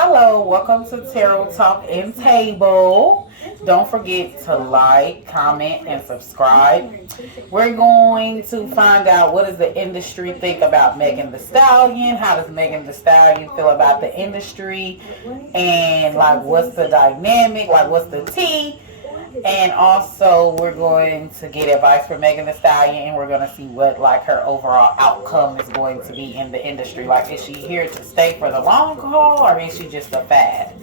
Hello, welcome to Tarot Talk and Table. Don't forget to like, comment, and subscribe. We're going to find out what does the industry think about Megan Thee Stallion. How does Megan Thee Stallion feel about the industry? And like what's the dynamic? Like what's the tea? And also, we're going to get advice from Megan Thee Stallion, and we're going to see what like her overall outcome is going to be in the industry. Like, is she here to stay for the long haul, or is she just a fad?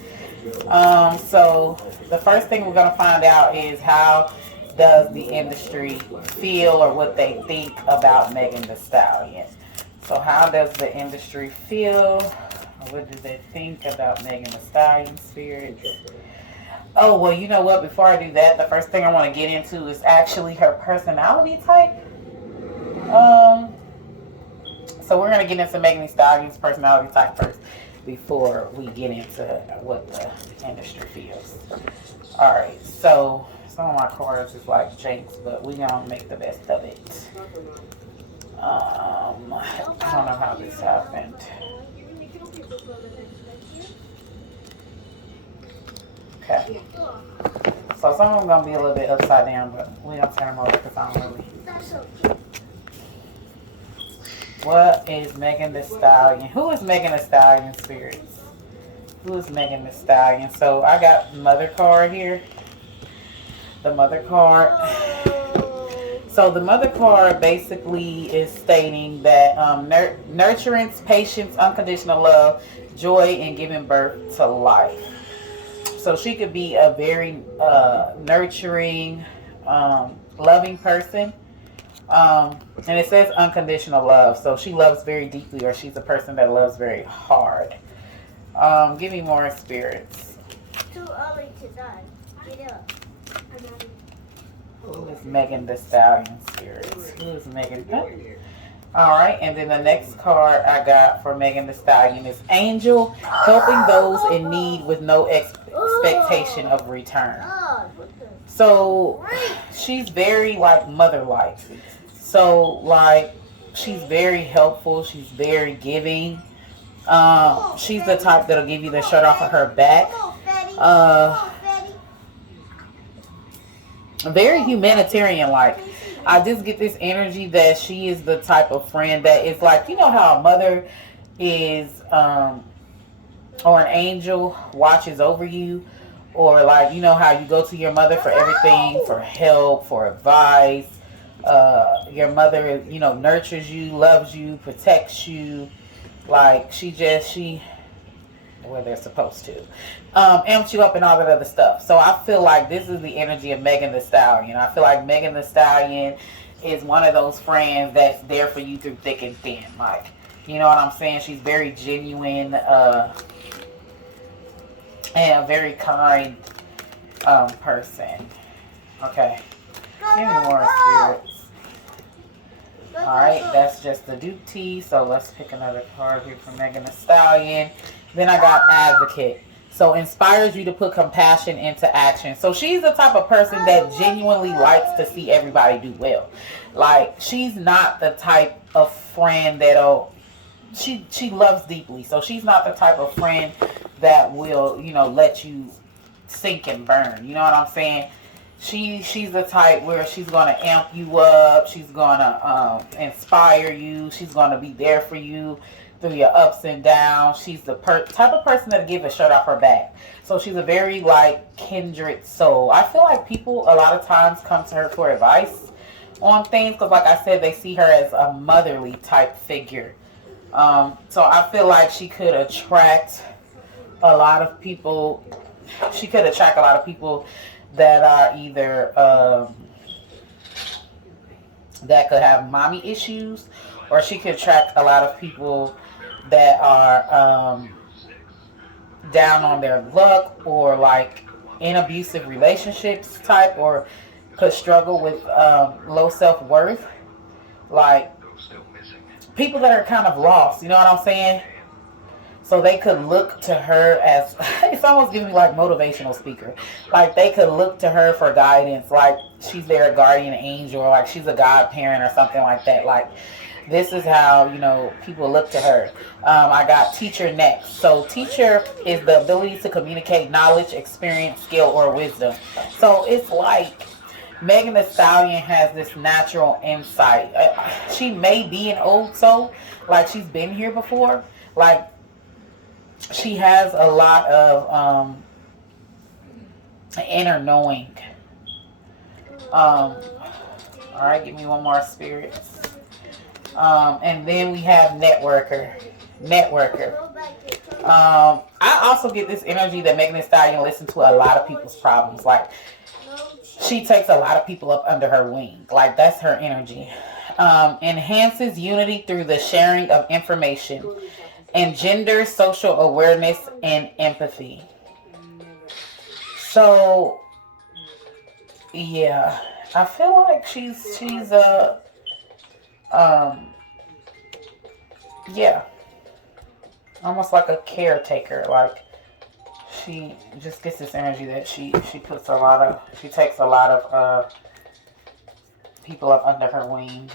So the first thing we're going to find out is how does the industry feel, or what they think about Megan Thee Stallion. So how does the industry feel? What do they think about Megan Thee Stallion spirits? Oh, well, you know what? Before I do that, the first thing I want to get into is actually her personality type. So we're going to get into Megan Thee Stallion's personality type first before we get into what the industry feels. Alright, so some of my cards is like jinx, but we're going to make the best of it. I don't know how this happened. Okay. So some of them going to be a little bit upside down, but we're going to turn them over because I don't really. What is Megan Thee Stallion? Who is Megan Thee Stallion spirits? Who is Megan Thee Stallion? So I got the mother card here. The mother card. So the mother card basically is stating that nurturance, patience, unconditional love, joy, and giving birth to life. So she could be a very nurturing, loving person. And it says unconditional love. So she loves very deeply, or she's a person that loves very hard. Give me more spirits. Too early to die. Get up. Who is Megan Thee Stallion spirits? Who is Megan? Alright, and then the next card I got for Megan Thee Stallion is Angel, helping those in need with no expectation of return. So she's very like mother-like. So like she's very helpful. She's very giving. She's the type that'll give you the shirt off of her back. Very humanitarian like. I just get this energy that she is the type of friend that is like, you know how a mother is or an angel watches over you, or like, you know how you go to your mother for everything, for help, for advice. Your mother, you know, nurtures you, loves you, protects you. Like she where they're supposed to amp you up and all that other stuff. So I feel like this is the energy of Megan Thee Stallion. I feel like Megan Thee Stallion is one of those friends that's there for you through thick and thin. Like, you know what I'm saying? She's very genuine and a very kind person. Okay, give me more spirits. Alright, that's just the duty. So let's pick another card here for Megan Thee Stallion. Then I got Advocate. So inspires you to put compassion into action. So she's the type of person that genuinely likes to see everybody do well. Like, she's not the type of friend that'll she loves deeply. So she's not the type of friend that will, you know, let you sink and burn. You know what I'm saying? She's the type where she's going to amp you up. She's going to inspire you. She's going to be there for you through your ups and downs. She's the type of person that'll give a shirt off her back. So she's a very like kindred soul. I feel like people a lot of times come to her for advice on things because, like I said, they see her as a motherly type figure. So I feel like she could attract a lot of people. She could attract a lot of people that are either that could have mommy issues, or she could attract a lot of people that are down on their luck, or like in abusive relationships type, or could struggle with low self-worth. Like people that are kind of lost, you know what I'm saying? So they could look to her as, it's almost giving me like motivational speaker. Like they could look to her for guidance, like she's their guardian angel, or like she's a godparent or something like that. Like This is how, you know, people look to her. I got teacher next. So teacher is the ability to communicate knowledge, experience, skill, or wisdom. So it's like Megan Thee Stallion has this natural insight. She may be an old soul, like she's been here before. Like she has a lot of inner knowing. All right, give me one more spirit. And then we have networker. Networker. I also get this energy that Megan Thee Stallion listens to a lot of people's problems. Like she takes a lot of people up under her wing. Like that's her energy. Enhances unity through the sharing of information. Engenders social awareness and empathy. So yeah, I feel like she's yeah, almost like a caretaker. Like she just gets this energy that she puts a lot of, she takes a lot of people up under her wing.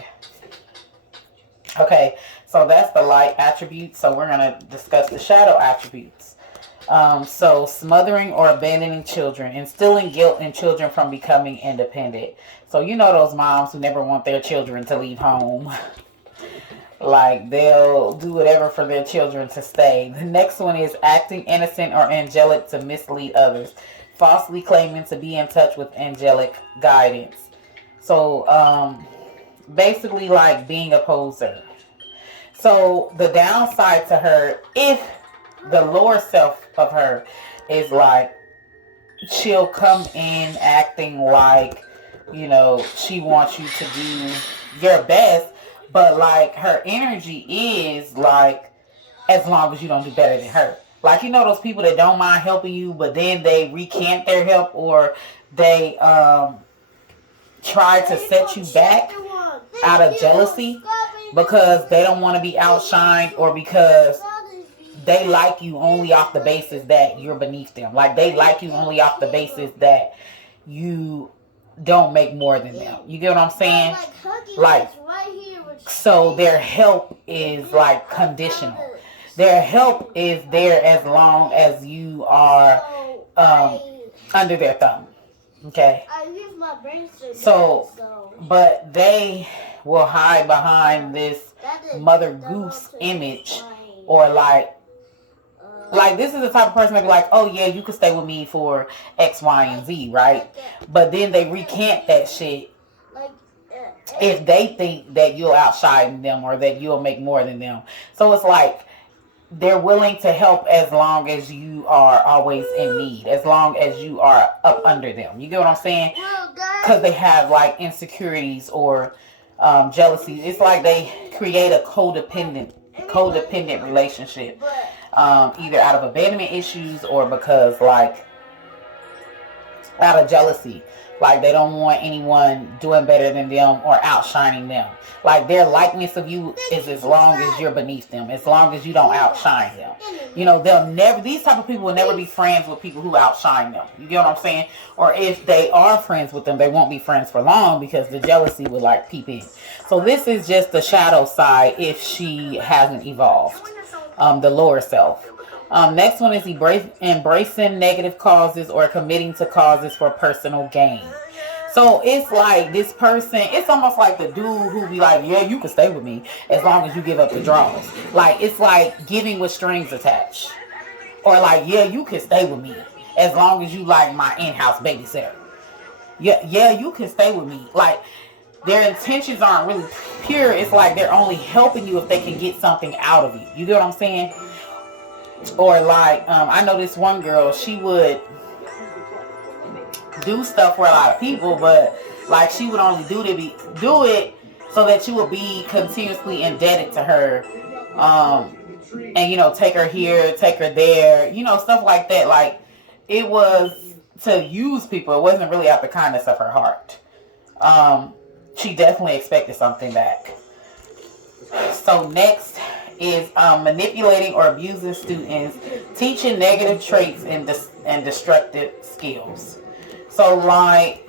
Okay, so that's the light attributes. So we're gonna discuss the shadow attributes. So smothering or abandoning children, instilling guilt in children from becoming independent. So you know those moms who never want their children to leave home. Like they'll do whatever for their children to stay. The next one is acting innocent or angelic to mislead others, falsely claiming to be in touch with angelic guidance. So basically like being a poser. So the downside to her, if the lower self of her is like, she'll come in acting like, you know, she wants you to do your best, but like her energy is like, as long as you don't do better than her. Like, you know those people that don't mind helping you, but then they recant their help, or they try to set you back out of jealousy because they don't want to be outshined, or because they like you only off the basis that you're beneath them. Like they like you only off the basis that you don't make more than them. You get what I'm saying? Like, so their help is like conditional. Their help is there as long as you are under their thumb. Okay? So, but they will hide behind this Mother Goose image, or like this is the type of person that be like, oh yeah, you could stay with me for X, Y, and Z, right? But then they recant that shit if they think that you'll outshine them or that you'll make more than them. So it's like they're willing to help as long as you are always in need, as long as you are up under them. You get what I'm saying? Because they have like insecurities or jealousy. It's like they create a codependent relationship, either out of abandonment issues or because like out of jealousy. Like they don't want anyone doing better than them or outshining them. Like their likeness of you is as long as you're beneath them, as long as you don't outshine them. You know, these type of people will never be friends with people who outshine them. You get what I'm saying? Or if they are friends with them, they won't be friends for long because the jealousy would like peep in. So this is just the shadow side if she hasn't evolved, the lower self. Next one is embracing negative causes or committing to causes for personal gain. So it's like this person, it's almost like the dude who be like, yeah, you can stay with me as long as you give up the draws. Like, it's like giving with strings attached. Or like, yeah, you can stay with me as long as you like my in-house babysitter. Yeah, you can stay with me. Like, their intentions aren't really pure. It's like they're only helping you if they can get something out of you. You get what I'm saying? Or like, I know this one girl, she would do stuff for a lot of people, but like she would only do it so that you would be continuously indebted to her, and you know, take her here, take her there, you know, stuff like that. Like it was to use people. It wasn't really out the kindness of her heart. She definitely expected something back. So next is manipulating or abusing students, teaching negative traits and destructive skills. So like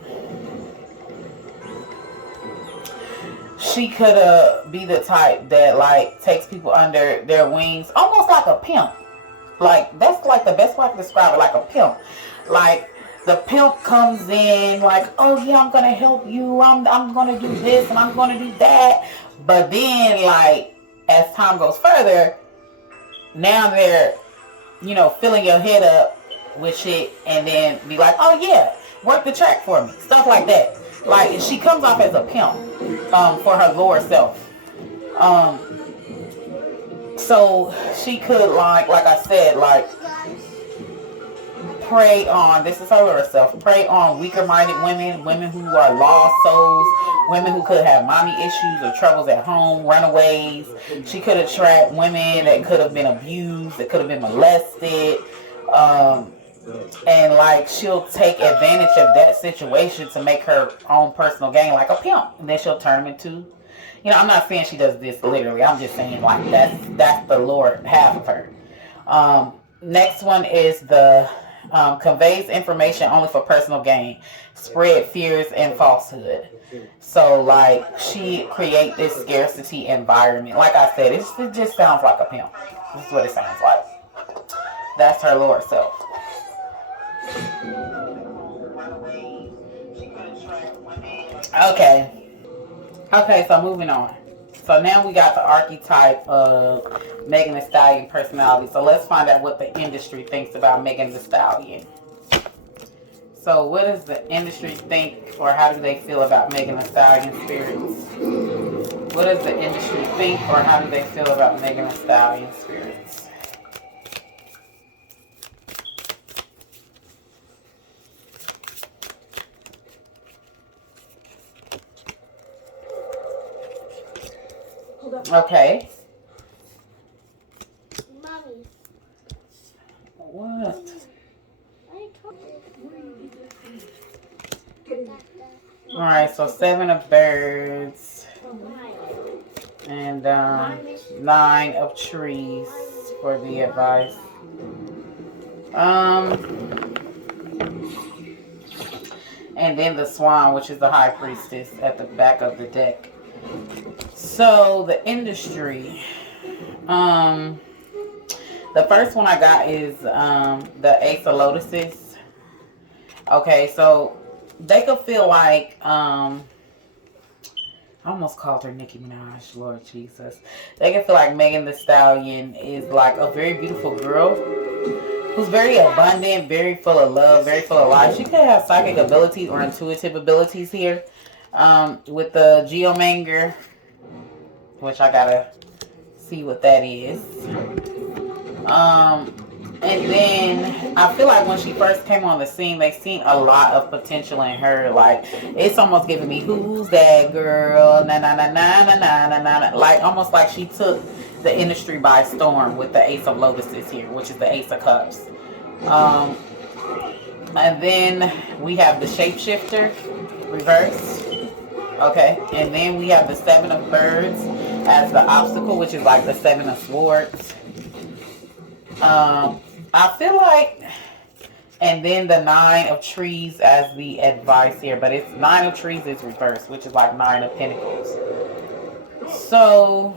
she could be the type that like takes people under their wings, almost like a pimp. Like that's like the best way I can describe it, like a pimp. Like the pimp comes in like, oh yeah, I'm gonna help you. I'm gonna do this and I'm gonna do that. But then like as time goes further, now they're, you know, filling your head up with shit and then be like, oh yeah, work the track for me. Stuff like that. Like she comes off as a pimp for her lower self. So she could like I said, like prey on, this is her lower self, prey on weaker minded women, women who are lost souls, women who could have mommy issues or troubles at home, runaways. She could attract women that could have been abused, that could have been molested. And like she'll take advantage of that situation to make her own personal gain, like a pimp, and then she'll turn them into, you know, I'm not saying she does this literally, I'm just saying like that's the lower half of her. Next one is the conveys information only for personal gain, spread fears and falsehood. So like she create this scarcity environment. Like I said, it just sounds like a pimp. This is what it sounds like. That's her lower self. Okay, so moving on. So now we got the archetype of Megan Thee Stallion personality. So let's find out what the industry thinks about Megan Thee Stallion. So what does the industry think, or how do they feel about Megan Thee Stallion spirits? What does the industry think, or how do they feel about Megan Thee Stallion spirits? Okay. Mommy. What? Alright, so 7 of birds and 9 of trees for the advice. And then the swan, which is the high priestess at the back of the deck. So the industry, the first one I got is the Ace of Lotuses. Okay, so they could feel like I almost called her Nicki Minaj, Lord Jesus. They can feel like Megan Thee Stallion is like a very beautiful girl who's very abundant, very full of love, very full of life. She could have psychic abilities or intuitive abilities here. With the Geomanger, which I gotta see what that is. And then I feel like when she first came on the scene, they seen a lot of potential in her. Like it's almost giving me, who's that girl? Na na na na na na na na. Like almost like she took the industry by storm with the Ace of Lotuses here, which is the Ace of Cups. And then we have the Shapeshifter reversed. Okay, and then we have the 7 of birds as the obstacle, which is like the 7 of swords. I feel like, and then the 9 of trees as the advice here, but it's 9 of trees is reversed, which is like 9 of pentacles. So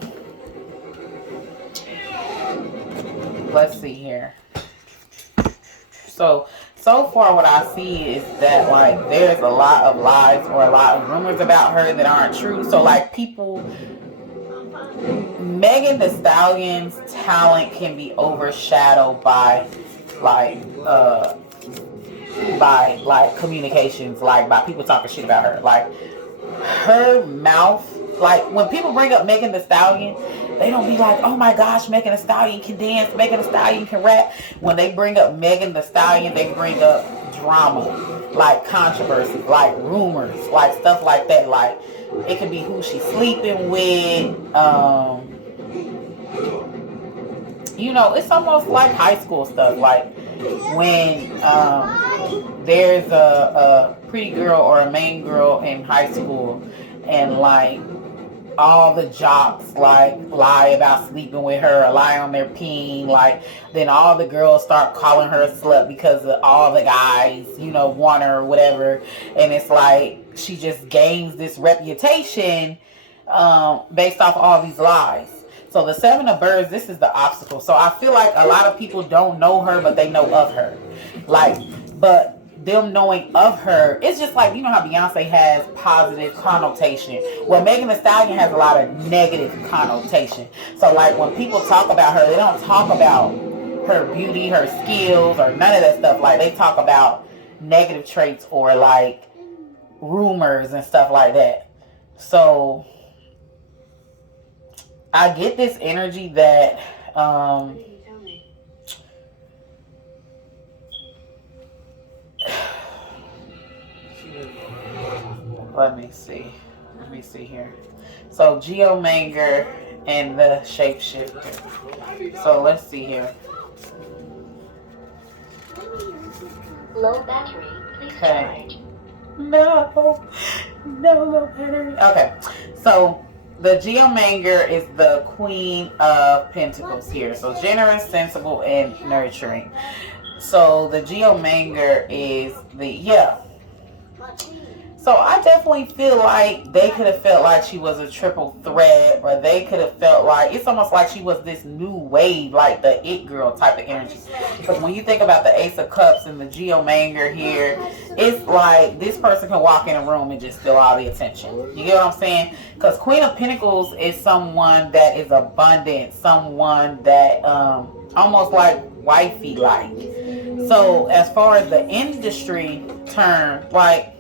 let's see here. So far what I see is that like there's a lot of lies or a lot of rumors about her that aren't true. So like people, Megan Thee Stallion's talent can be overshadowed by communications, like by people talking shit about her. Like her mouth, like when people bring up Megan Thee Stallion, they don't be like, oh my gosh, Megan Thee Stallion can dance, Megan Thee Stallion can rap. When they bring up Megan Thee Stallion, they bring up drama, like controversy, like rumors, like stuff like that. Like it could be who she's sleeping with. You know, it's almost like high school stuff. Like when there's a pretty girl or a main girl in high school, and like all the jocks like lie about sleeping with her or lie on their peen, like then all the girls start calling her a slut because of all the guys, you know, want her or whatever. And it's like she just gains this reputation based off all these lies. So the Seven of Birds, this is the obstacle. So I feel like a lot of people don't know her, but they know of her. Like, but them knowing of her, it's just like, you know how Beyonce has positive connotation. Well, Megan Thee Stallion has a lot of negative connotation. So like when people talk about her, they don't talk about her beauty, her skills, or none of that stuff. Like they talk about negative traits or like rumors and stuff like that. So I get this energy that let me see here. So Geomanger and the Shapeshifter. So let's see here. Low battery, please Okay. charge. No battery. Okay, so the Geomanger is the Queen of Pentacles here. So generous, sensible, and nurturing. So the Geomanger is So I definitely feel like they could have felt like she was a triple threat, or they could have felt like it's almost like she was this new wave, like the it girl type of energy. Because when you think about the Ace of Cups and the Geomanger here, it's like this person can walk in a room and just steal all the attention. You get what I'm saying? Because Queen of Pentacles is someone that is abundant, someone that almost like wifey like. So as far as the industry term, like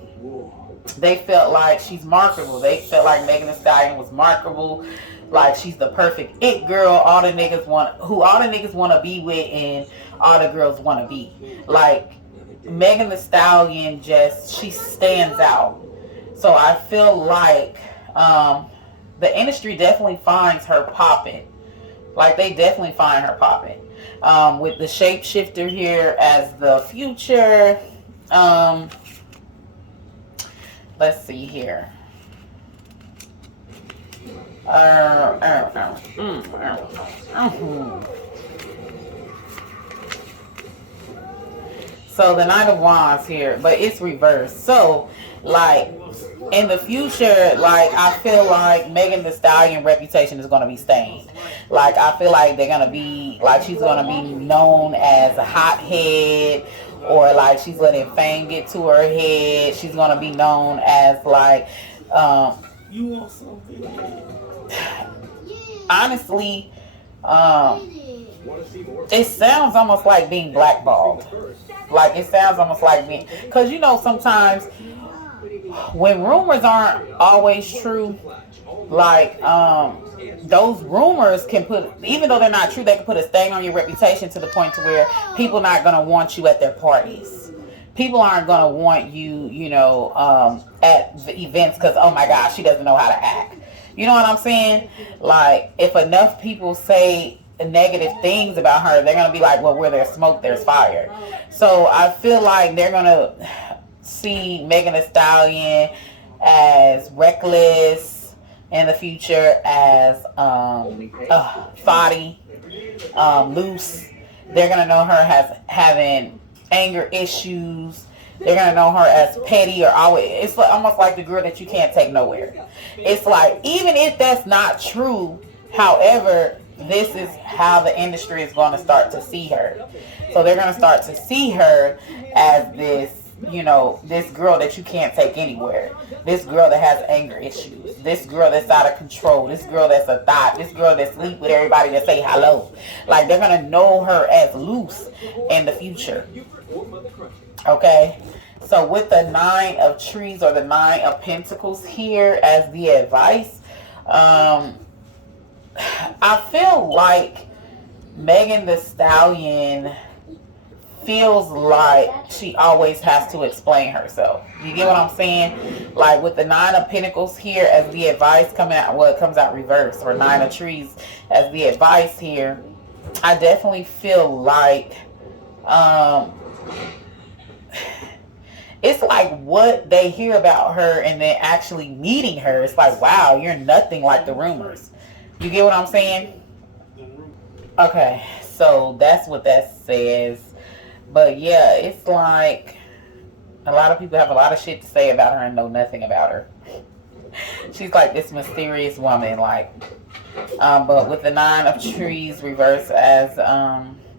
they felt like she's marketable. They felt like Megan Thee Stallion was marketable. Like she's the perfect it girl. All the niggas want to be with, and all the girls want to be. Like Megan Thee Stallion, she stands out. So I feel like the industry definitely finds her popping. Like they definitely find her popping. With the Shapeshifter here as the future. Let's see here. So the Knight of Wands here, but it's reversed. So like in the future, like I feel like Megan Thee Stallion reputation is gonna be stained. Like I feel like they're gonna be like she's gonna be known as a hothead, or like she's letting fame get to her head. She's gonna be known as like you want something? Honestly, it sounds almost like being blackballed. Like it sounds almost like being, because you know sometimes when rumors aren't always true, like those rumors can put, even though they're not true, they can put a stain on your reputation to the point to where people not gonna want you at their parties. People aren't gonna want you, at the events because, oh my gosh, she doesn't know how to act. You know what I'm saying? Like if enough people say negative things about her, they're gonna be like, well, where there's smoke, there's fire. So I feel like they're gonna see Megan Thee Stallion as reckless in the future, as thotty, loose. They're gonna know her as having anger issues. They're gonna know her as petty, or always. It's almost like the girl that you can't take nowhere. It's like, even if that's not true, however, this is how the industry is going to start to see her. So they're going to start to see her as this, this girl that you can't take anywhere. This girl that has anger issues. This girl that's out of control. This girl that's a thought. This girl that sleep with everybody that say hello. Like they're going to know her as loose in the future. Okay. So with the Nine of Trees or the Nine of Pentacles here as the advice, I feel like Megan Thee Stallion feels like she always has to explain herself. You get what I'm saying? Like with the Nine of Pentacles here as the advice coming out, well, it comes out reverse, or Nine of Trees as the advice here. I definitely feel like it's like what they hear about her and then actually meeting her, it's like, wow, you're nothing like the rumors. You get what I'm saying? Okay, so that's what that says. But yeah, it's like a lot of people have a lot of shit to say about her and know nothing about her. She's like this mysterious woman, like, but with the 9 of trees reversed as,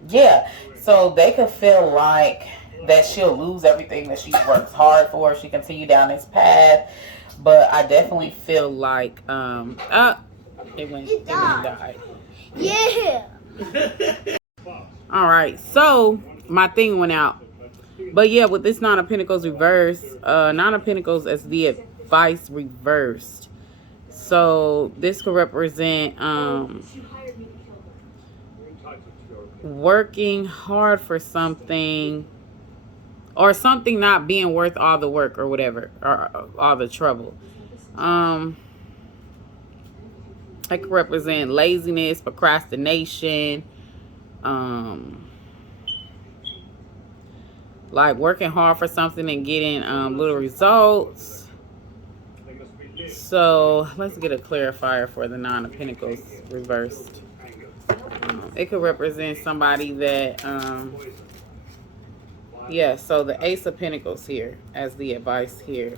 yeah. So they could feel like that she'll lose everything that she works hard for if she continue down this path. But I definitely feel like, it went and died. Yeah. All right, so my thing went out. But yeah, with this 9 of Pentacles reversed, 9 of Pentacles as the advice reversed. So this could represent working hard for something, or something not being worth all the work or whatever, or all the trouble. It could represent laziness, procrastination, like working hard for something and getting little results. So let's get a clarifier for the 9 of Pentacles reversed. It could represent somebody that, yeah, so the Ace of Pentacles here as the advice here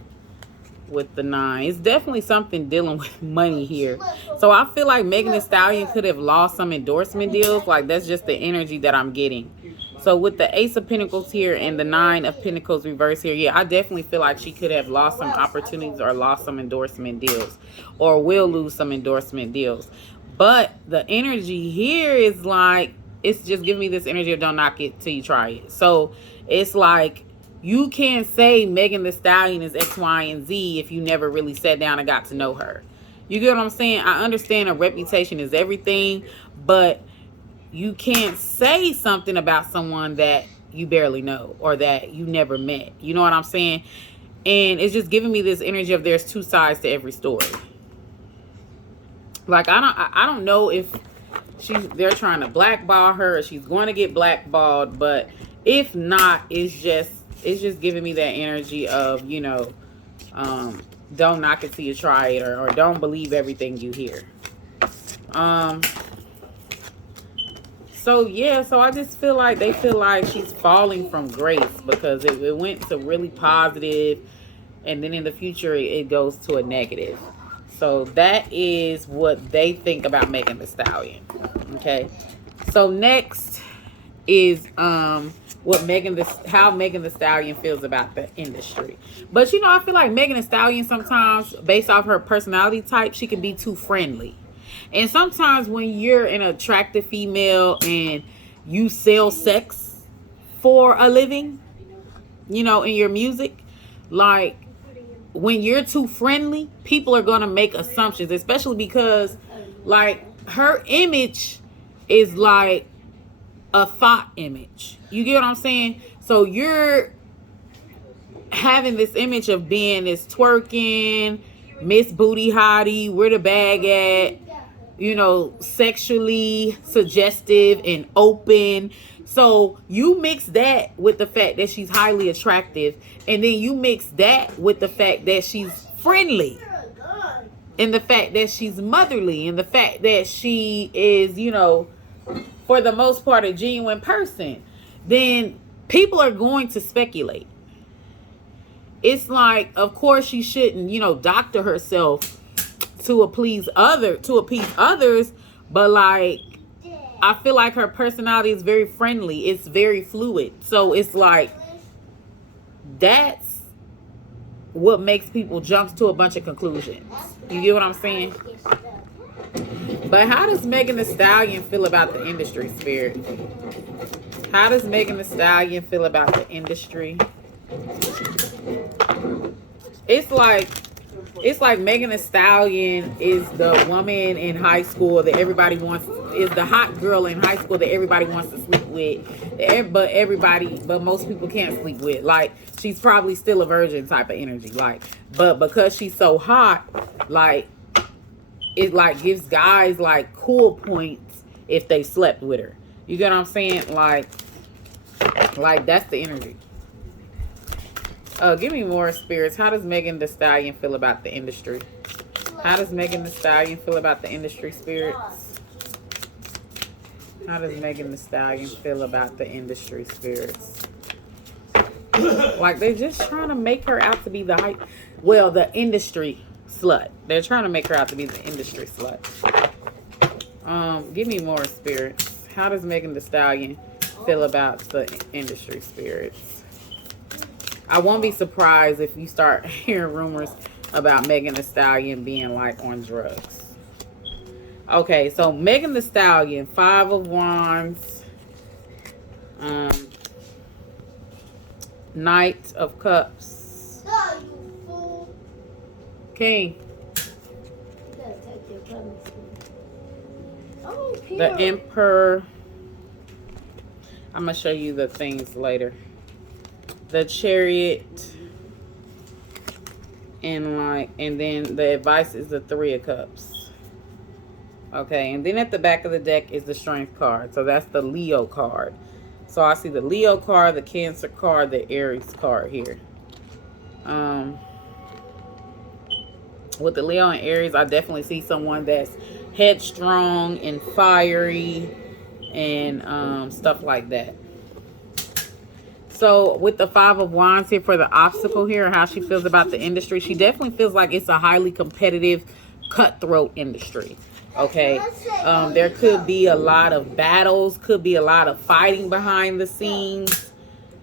with the 9. It's definitely something dealing with money here. So I feel like Megan Thee Stallion could have lost some endorsement deals. Like, that's just the energy that I'm getting. So with the Ace of Pentacles here and the 9 of Pentacles reverse here, yeah, I definitely feel like she could have lost some opportunities or lost some endorsement deals, or will lose some endorsement deals. But the energy here is like, it's just giving me this energy of don't knock it till you try it. So it's like, you can't say Megan Thee Stallion is X, Y, and Z if you never really sat down and got to know her. You get what I'm saying? I understand a reputation is everything, but you can't say something about someone that you barely know or that you never met. You know what I'm saying? And it's just giving me this energy of there's 2 sides to every story. Like, I don't know if they're trying to blackball her or she's going to get blackballed, but if not, it's just giving me that energy of, you know, don't knock it till you try it, or don't believe everything you hear. So yeah, so I just feel like they feel like she's falling from grace, because it went to really positive, and then in the future it goes to a negative. So that is what they think about Megan Thee Stallion. Okay, so next is how Megan Thee Stallion feels about the industry. But you know, I feel like Megan Thee Stallion sometimes, based off her personality type, she can be too friendly. And sometimes when you're an attractive female and you sell sex for a living, you know, in your music, like, when you're too friendly, people are going to make assumptions, especially because, like, her image is like a thought image. You get what I'm saying? So you're having this image of being this twerking, Miss Booty Hottie, where the bag at, you know, sexually suggestive and open. So you mix that with the fact that she's highly attractive, and then you mix that with the fact that she's friendly, and the fact that she's motherly, and the fact that she is, you know, for the most part, a genuine person, then people are going to speculate. It's like, of course she shouldn't, you know, doctor herself to appease others, but like, I feel like her personality is very friendly. It's very fluid. So it's like, that's what makes people jump to a bunch of conclusions. You get what I'm saying? But how does Megan Thee Stallion feel about the industry, Spirit? How does Megan Thee Stallion feel about the industry? It's like Megan Thee Stallion is the woman in high school that everybody wants, is the hot girl in high school that everybody wants to sleep with, but most people can't sleep with. Like, she's probably still a virgin type of energy. Like, but because she's so hot, like, it like gives guys like cool points if they slept with her. You get what I'm saying? Like that's the energy. Give me more, spirits. How does Megan Thee Stallion feel about the industry? How does Megan Thee Stallion feel about the industry, spirits? How does Megan Thee Stallion feel about the industry, spirits? Like, they're just trying to make her out to be the hype. Well, the industry. slut. They're trying to make her out to be the industry slut. Give me more spirits. How does Megan Thee Stallion feel about the industry spirits? I won't be surprised if you start hearing rumors about Megan Thee Stallion being like on drugs. Okay, so Megan Thee Stallion, 5 of Wands, Knight of Cups, King, the Emperor. I'm gonna show you the things later. The Chariot, and then the advice is the 3 of Cups. Okay, and then at the back of the deck is the Strength card. So that's the Leo card. So I see the Leo card, the Cancer card, the Aries card here. With the Leo and Aries, I definitely see someone that's headstrong and fiery and stuff like that. So with the 5 of Wands here for the obstacle here, how she feels about the industry, she definitely feels like it's a highly competitive, cutthroat industry. Okay, there could be a lot of battles, could be a lot of fighting behind the scenes,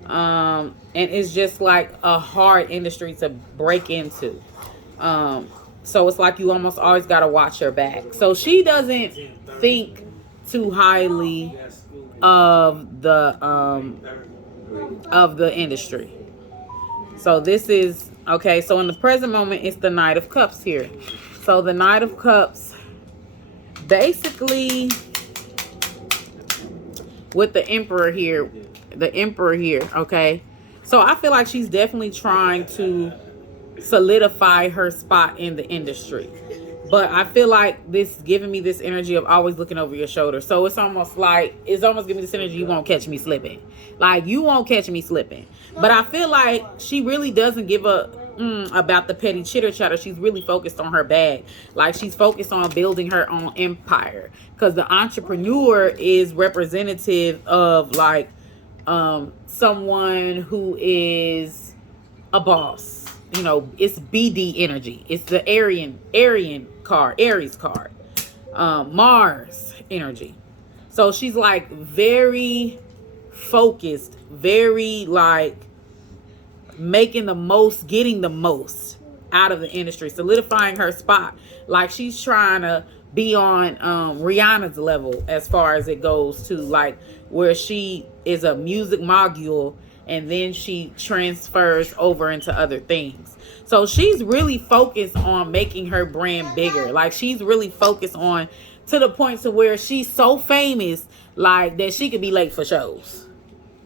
and it's just like a hard industry to break into. So it's like you almost always got to watch your back. So she doesn't think too highly of the industry. So this is okay. So in the present moment, it's the Knight of Cups here. So the Knight of Cups, basically, with the Emperor here, okay. So I feel like she's definitely trying to solidify her spot in the industry, but I feel like this giving me this energy of always looking over your shoulder. So it's almost giving me this energy, you won't catch me slipping. Like, you won't catch me slipping. But I feel like she really doesn't give a about the petty chitter chatter. She's really focused on her bag. Like, she's focused on building her own empire, because the entrepreneur is representative of like someone who is a boss. You know, it's BD energy. It's the Aries card, Mars energy. So she's like very focused, very like getting the most out of the industry, solidifying her spot. Like, she's trying to be on Rihanna's level as far as it goes to, like, where she is a music mogul and then she transfers over into other things. So she's really focused on making her brand bigger. Like, she's really focused on, to the point to where she's so famous, like, that she could be late for shows.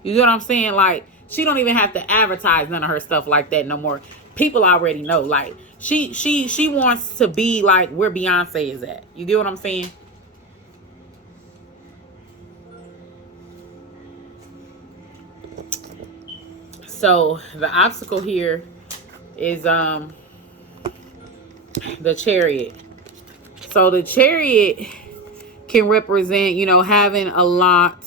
You know what I'm saying? Like, she don't even have to advertise none of her stuff like that no more. People already know. Like, she wants to be like where Beyonce is at. You get what I'm saying? So the obstacle here is the Chariot. So the Chariot can represent, you know, having a lot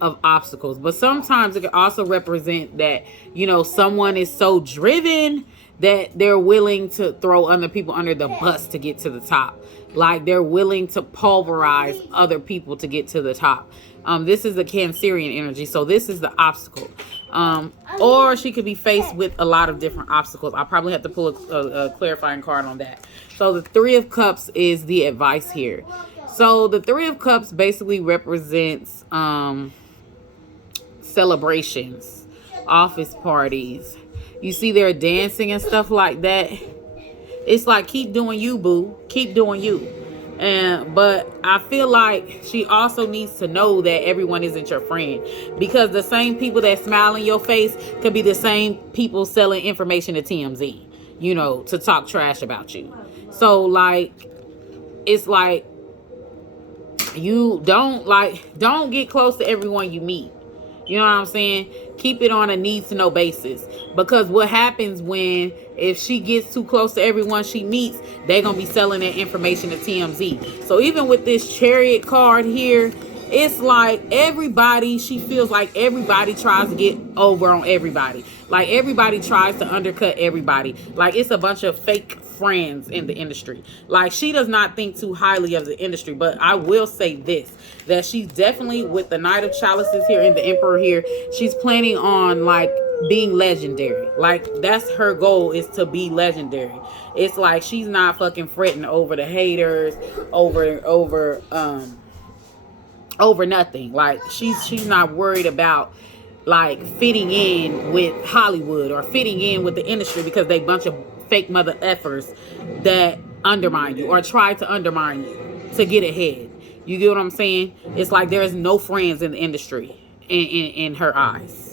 of obstacles, but sometimes it can also represent that, you know, someone is so driven that they're willing to throw other people under the bus to get to the top. Like, they're willing to pulverize other people to get to the top. This is the Cancerian energy. So this is the obstacle. Or she could be faced with a lot of different obstacles. I probably have to pull a clarifying card on that. So the 3 of Cups is the advice here. So the 3 of Cups basically represents celebrations, office parties. You see, they're dancing and stuff like that. It's like, keep doing you, boo. Keep doing you. But I feel like she also needs to know that everyone isn't your friend, because the same people that smile in your face could be the same people selling information to TMZ, you know, to talk trash about you. So, like, it's like, you don't get close to everyone you meet. You know what I'm saying? Keep it on a need to know basis, because what happens if she gets too close to everyone she meets, they're going to be selling that information to TMZ. So even with this Chariot card here It's like everybody, she feels like everybody tries to get over on everybody. Like everybody tries to undercut everybody. Like it's a bunch of fake friends in the industry. Like she does not think too highly of the industry. But I will say this, that she's definitely, with the Knight of Chalices here and the Emperor here, she's planning on like being legendary. Like that's her goal, is to be legendary. It's like she's not fucking fretting over the haters, over nothing. Like she's not worried about like fitting in with Hollywood or fitting in with the industry, because they bunch of fake mother effers that undermine you or try to undermine you to get ahead. You get what I'm saying? It's like there's no friends in the industry in her eyes.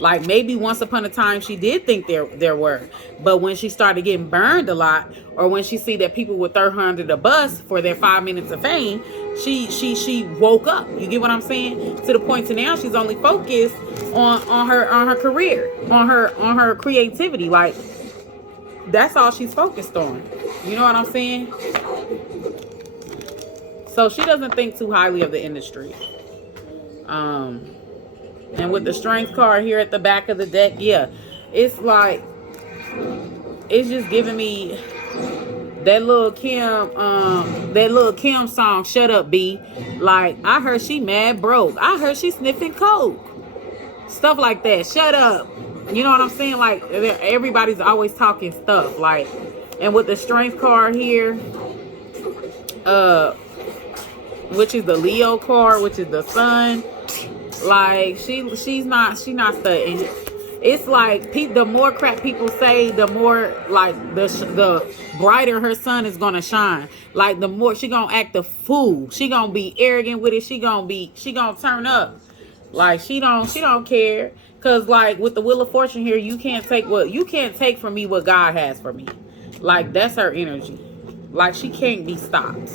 Like maybe once upon a time she did think there were, but when she started getting burned a lot, or when she see that people would throw her under the bus for their 5 minutes of fame, she woke up. You get what I'm saying? To the point to now she's only focused on her career, on her creativity. Like that's all she's focused on. You know what I'm saying? So she doesn't think too highly of the industry. And with the Strength card here at the back of the deck, yeah, it's like, it's just giving me that little Kim song, Shut Up B. Like, I heard she mad broke. I heard she sniffing coke. Stuff like that. Shut up. You know what I'm saying? Like, everybody's always talking stuff. Like, and with the Strength card here, which is the Leo card, which is the sun. Like she's not studying. It's like the more crap people say, the more like the brighter her sun is gonna shine. Like the more she gonna act a fool. She gonna be arrogant with it. She gonna turn up. Like she don't care. Cause like with the Wheel of Fortune here, you can't take from me what God has for me. Like that's her energy. Like she can't be stopped.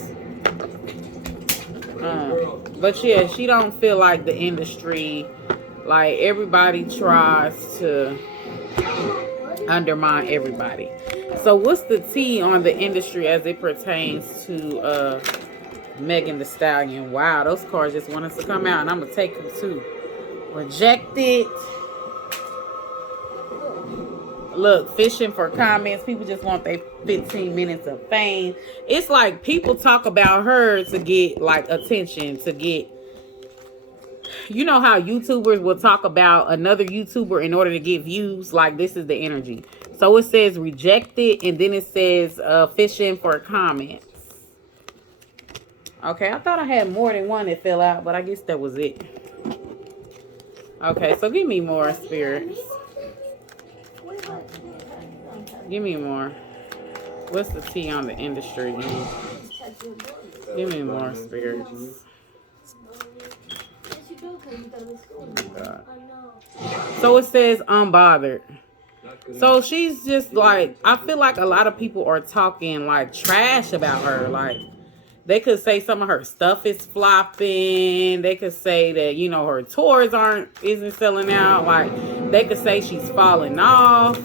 But yeah, she don't feel like the industry, like everybody tries to undermine everybody. So what's the T on the industry as it pertains to Megan Thee Stallion? Wow, those cards just want us to come out, and I'm gonna take them too. Rejected. Look, fishing for comments. People just want their 15 minutes of fame. It's like people talk about her to get like attention, to get, you know how YouTubers will talk about another YouTuber in order to get views? Like this is the energy. So it says rejected, and then it says fishing for comments. Okay, I thought I had more than one that fell out, but I guess that was it. Okay, so give me more, spirits. Give me more. What's the T on the industry? Give me more, spirits. Oh, so it says unbothered. So she's just like, I feel like a lot of people are talking like trash about her. Like they could say some of her stuff is flopping. They could say that, you know, her tours isn't selling out. Like they could say she's falling off.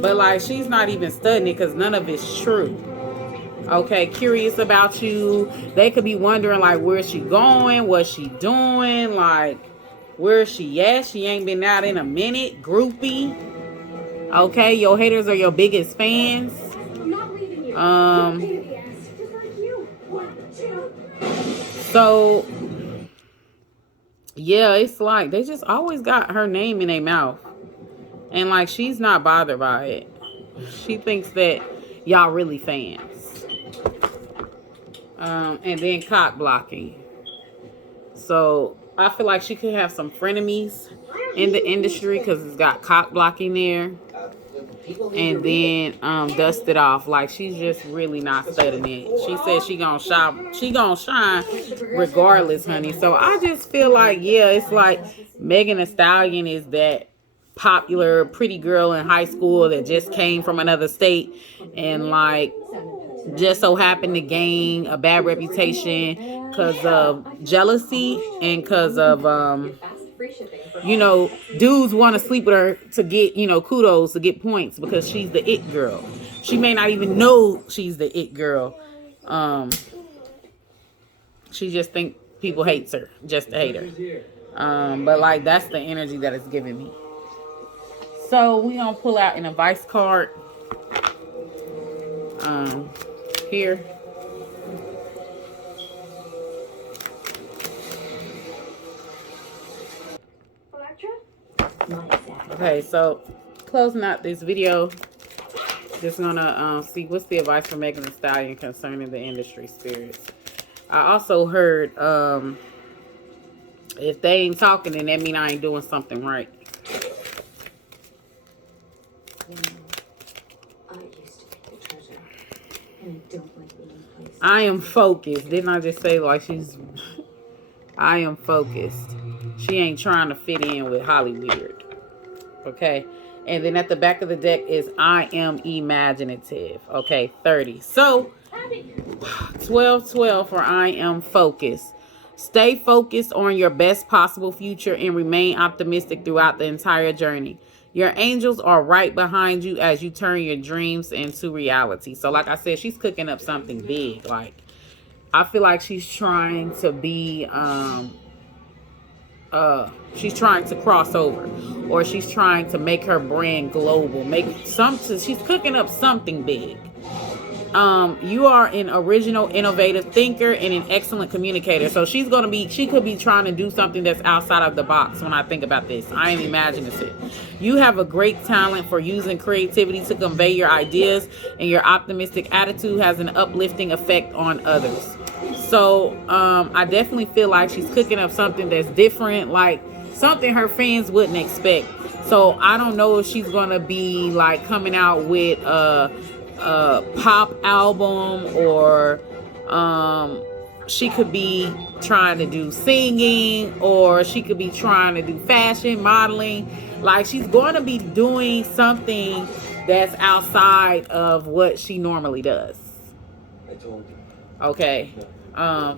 But like she's not even studying it because none of it's true. Okay, curious about you. They could be wondering like where's she going? What's she doing? Like where's she at? She ain't been out in a minute. Groupie. Okay, your haters are your biggest fans. So yeah, it's like they just always got her name in their mouth. And like she's not bothered by it. She thinks that y'all really fans. And then cock blocking. So I feel like she could have some frenemies in the industry because it's got cock blocking there. And then dust it off. Like she's just really not studying it. She said she gonna shine regardless, honey. So I just feel like, yeah, it's like Megan Thee Stallion is that popular pretty girl in high school that just came from another state and like just so happened to gain a bad reputation because of jealousy and because of you know, dudes want to sleep with her to get, you know, kudos, to get points because she's the it girl. She may not even know she's the it girl. She just think people hates her just to hate her. But like that's the energy that it's giving me. So we gonna pull out an advice card. Here. Okay, so closing out this video, just gonna see what's the advice for Megan Thee Stallion concerning the industry spirits. I also heard if they ain't talking, then that mean I ain't doing something right. I am focused. Didn't I just say like she's... I am focused. She ain't trying to fit in with Hollywood. Okay. And then at the back of the deck is I am imaginative. Okay. 30. So 12 for I am focused. Stay focused on your best possible future and remain optimistic throughout the entire journey. Your angels are right behind you as you turn your dreams into reality. So like I said, she's cooking up something big. Like, I feel like she's trying to be, she's trying to cross over, or she's trying to make her brand global. She's cooking up something big. You are an original, innovative thinker and an excellent communicator. So she could be trying to do something that's outside of the box. When I think about this, I am imaginative. You have a great talent for using creativity to convey your ideas, and your optimistic attitude has an uplifting effect on others. So I definitely feel like she's cooking up something that's different, like something her fans wouldn't expect. So I don't know if she's gonna be like coming out with a pop album, or she could be trying to do singing, or she could be trying to do fashion modeling. Like, she's going to be doing something that's outside of what she normally does. I told you. Okay.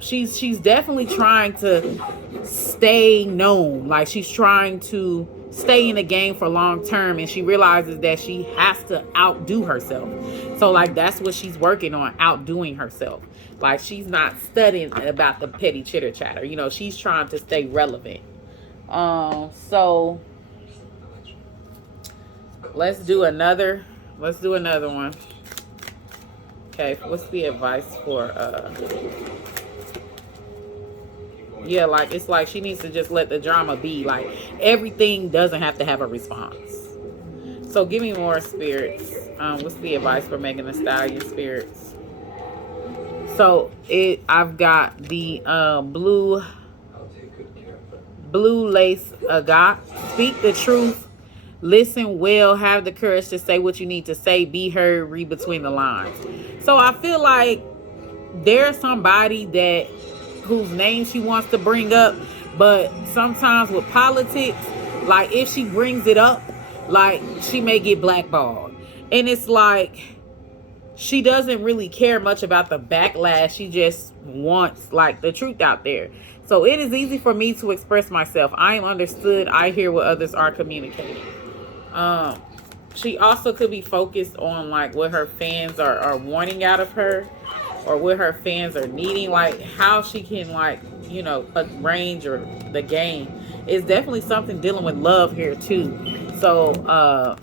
She's definitely trying to stay known. Like, she's trying to stay in the game for long term, and she realizes that she has to outdo herself. So like, that's what she's working on, outdoing herself. Like, she's not studying about the petty chitter chatter, you know. She's trying to stay relevant. So let's do another one. Okay, what's the advice for yeah, like, it's like she needs to just let the drama be. Like, everything doesn't have to have a response. So give me more spirits. What's the advice for Megan Thee Stallion spirits? So I've got the blue lace agate. Speak the truth. Listen well. Have the courage to say what you need to say. Be heard. Read between the lines. So I feel like there's somebody whose name she wants to bring up, but sometimes with politics, like, if she brings it up, like, she may get blackballed. And it's like, she doesn't really care much about the backlash. She just wants, like, the truth out there. So it is easy for me to express myself. I am understood. I hear what others are communicating. She also could be focused on, like, what her fans are wanting out of her, or what her fans are needing, like how she can, like, you know, arrange or the game. It's definitely something dealing with love here too. So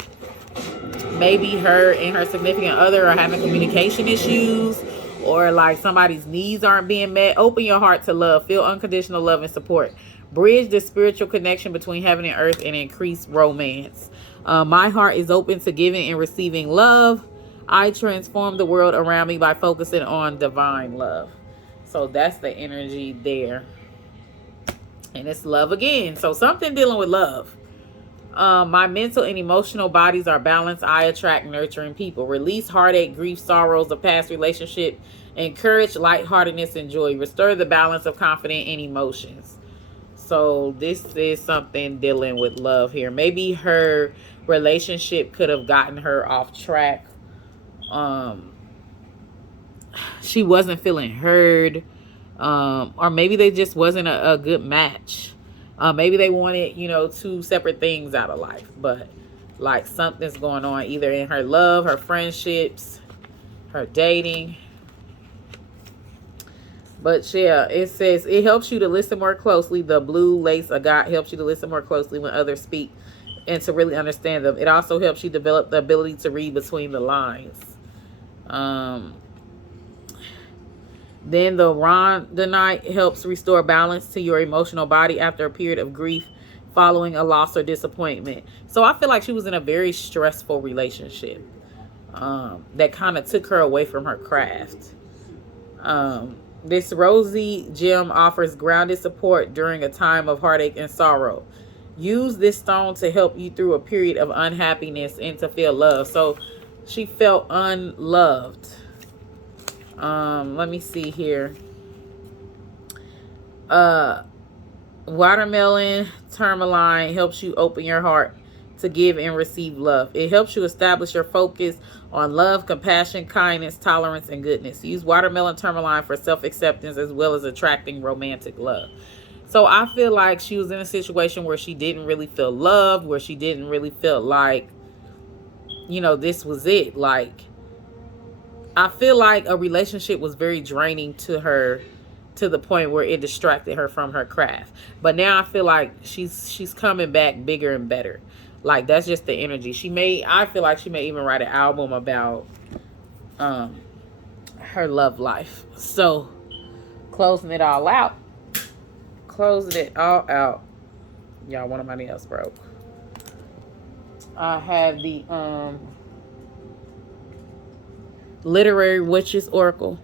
maybe her and her significant other are having communication issues, or like somebody's needs aren't being met. Open your heart to love. Feel unconditional love and support. Bridge the spiritual connection between heaven and earth and increase romance. My heart is open to giving and receiving love. I transform the world around me by focusing on divine love. So that's the energy there. And it's love again. So something dealing with love. My mental and emotional bodies are balanced. I attract nurturing people. Release heartache, grief, sorrows of past relationship. Encourage lightheartedness and joy. Restore the balance of confidence and emotions. So this is something dealing with love here. Maybe her relationship could have gotten her off track. She wasn't feeling heard, or maybe they just wasn't a good match. Maybe they wanted, you know, two separate things out of life, but like something's going on either in her love, her friendships, her dating. But yeah, it says it helps you to listen more closely. The blue lace agate helps you to listen more closely when others speak and to really understand them. It also helps you develop the ability to read between the lines. Um, then the rhodonite helps restore balance to your emotional body after a period of grief following a loss or disappointment. So I feel like she was in a very stressful relationship that kind of took her away from her craft. This rosy gem offers grounded support during a time of heartache and sorrow. Use this stone to help you through a period of unhappiness and to feel love. So she felt unloved. Let me see here. Watermelon tourmaline helps you open your heart to give and receive love. It helps you establish your focus on love, compassion, kindness, tolerance, and goodness. Use watermelon tourmaline for self-acceptance as well as attracting romantic love. So I feel like she was in a situation where she didn't really feel loved, where she didn't really feel like, you know, this was it. Like, I feel like a relationship was very draining to her, to the point where it distracted her from her craft. But now I feel like she's coming back bigger and better. Like, that's just the energy. I feel like she may even write an album about her love life. So, closing it all out. Y'all, one of my nails broke. I have the Literary Witches Oracle.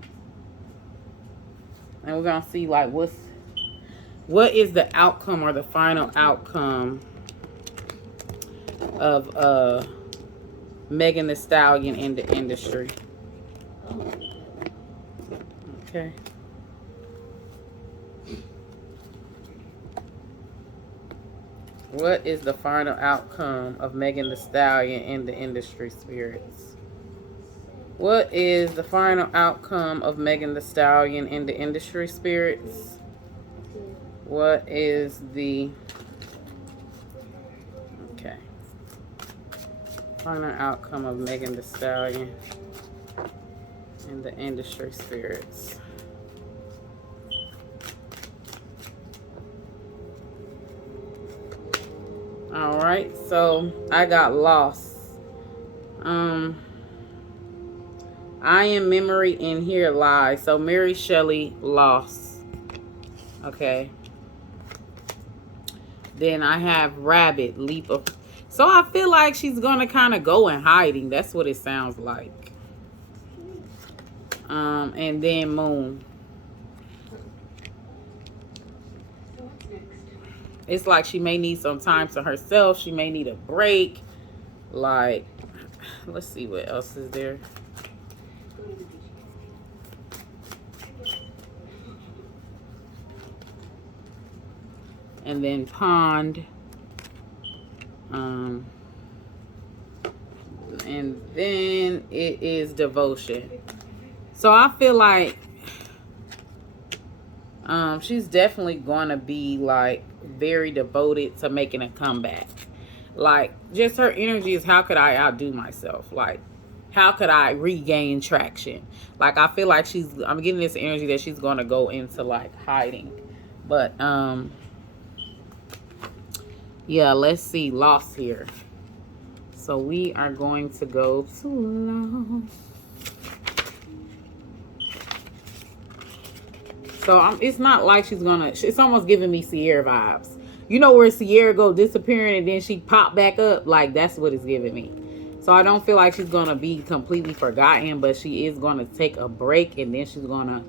And we're gonna see like what is the outcome or the final outcome of Megan Thee Stallion in the industry. Okay. What is the final outcome of Megan Thee Stallion in the industry, spirits? What is the final outcome of Megan Thee Stallion in the industry, spirits? What is the... Okay. Final outcome of Megan Thee Stallion in the industry, spirits. All right, so I got lost. I am memory in here lies. So Mary Shelley lost. Okay. Then I have rabbit leap of. So I feel like she's gonna kind of go in hiding. That's what it sounds like. And then moon. It's like she may need some time to herself. She may need a break. Like, let's see what else is there. And then pond. And then it is devotion. So I feel like she's definitely gonna be like very devoted to making a comeback. Like, just her energy is, how could I outdo myself? Like, how could I regain traction? Like, I feel like I'm getting this energy that she's gonna go into like hiding. But yeah, let's see. Lost here. So we are going to go to Lost. So it's not like she's gonna, it's almost giving me Sierra vibes. You know where Sierra go disappearing and then she pop back up? Like, that's what it's giving me. So I don't feel like she's gonna be completely forgotten, but she is gonna take a break and then she's gonna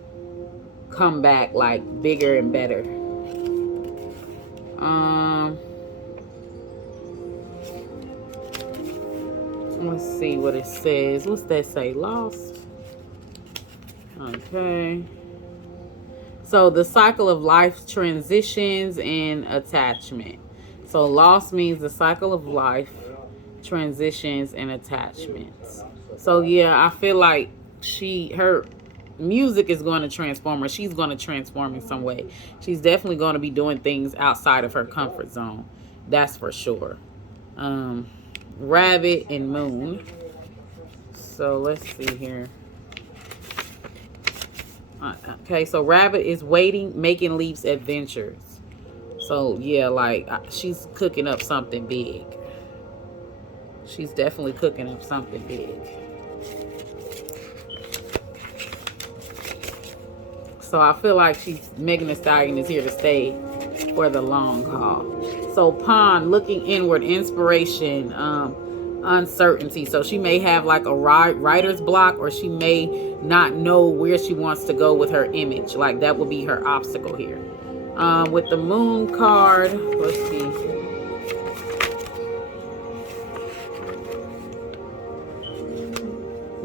come back like bigger and better. Let's see what it says. What's that say? Lost. Okay. So the cycle of life transitions and attachment. So lost means the cycle of life transitions and attachments. So yeah, I feel like her music is going to transform her. She's going to transform in some way. She's definitely going to be doing things outside of her comfort zone. That's for sure. Rabbit and moon. So let's see here. Okay, so Rabbit is waiting, making leaps, adventures. So yeah, like she's cooking up something big. She's definitely cooking up something big. So I feel like Megan Thee Stallion is here to stay for the long haul. So Pawn, looking inward, inspiration, uncertainty. So she may have like a writer's block, or she may not know where she wants to go with her image. Like that will be her obstacle here. With the Moon card, let's see.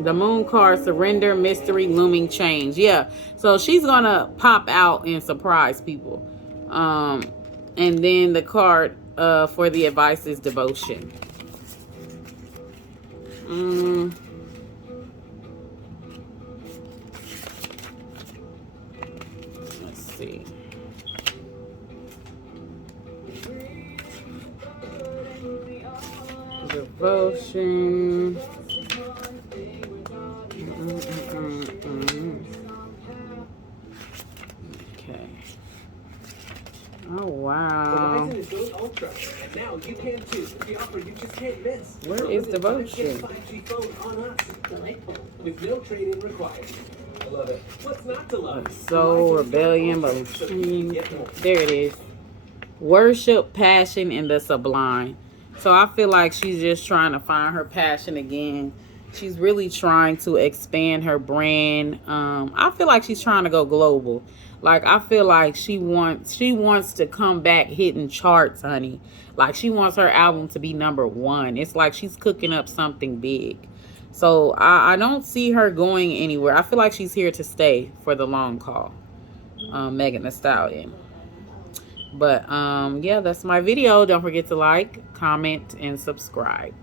The Moon card, surrender, mystery, looming change. Yeah, so she's gonna pop out and surprise people. And then the card for the advice is devotion. Let's see. Devotion. Okay. Oh wow. Where is devotion? With no trade-in required. I love it. What's not to love? Soul, rebellion, but there it is. Worship, passion, and the sublime. So I feel like she's just trying to find her passion again. She's really trying to expand her brand. I feel like she's trying to go global. Like I feel like she wants to come back hitting charts, honey. Like she wants her album to be #1. It's like she's cooking up something big. So I don't see her going anywhere. I feel like she's here to stay for the long haul. Megan Thee Stallion. But yeah, that's my video. Don't forget to like, comment, and subscribe.